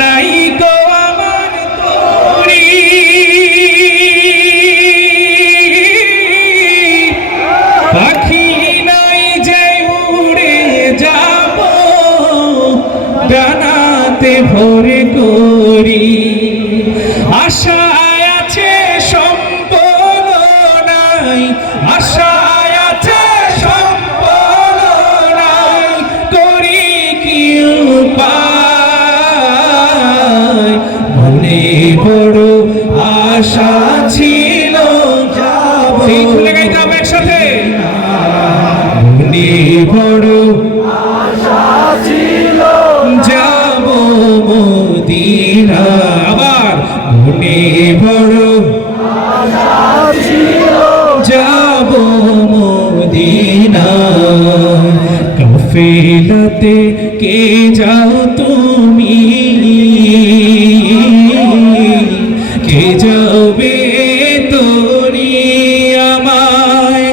নাই গো আমার তরি পাখি নাই যে উড়ে যাব ডানাতে ভরে করি আশায় আছে সম্বল নাই আশায় আছে সম্বল নাই করি কি উপায় মনে বড় আশা ছিল যাব খুলে গাইতে হবে একসাথে মনে বড় আশা ছিল যাব মদিনা আবার মনে বড় আশা ছিল যাব মদিনা কাফেলাতে কে যাও তুমি কে যাবে তোরি আমায়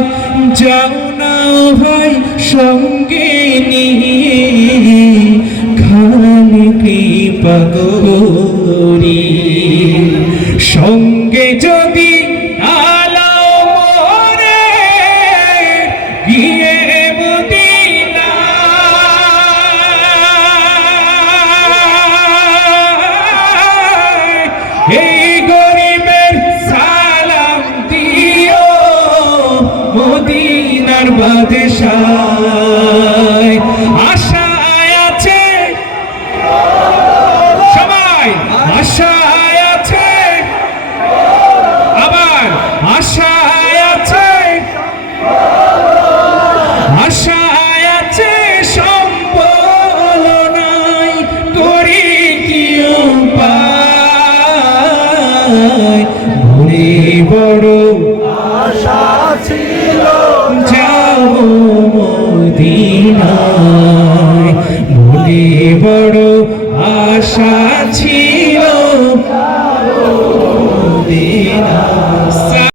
যাও না ভাই সঙ্গে নিয়ে খালি কৃপা করি সঙ্গে যদি আলাও মোরে গিয়ে মদিনা এই গরিবের সালাম দিও মদিনার বাদশাহ আশায় আছে সবাই আশায় আছে আবার আশায় আছে আশায় আছে সম্বল নাই করি কি উপায় মনে বড় আশা ছিল যাব মদিনায় মনে বড় আশা ছিল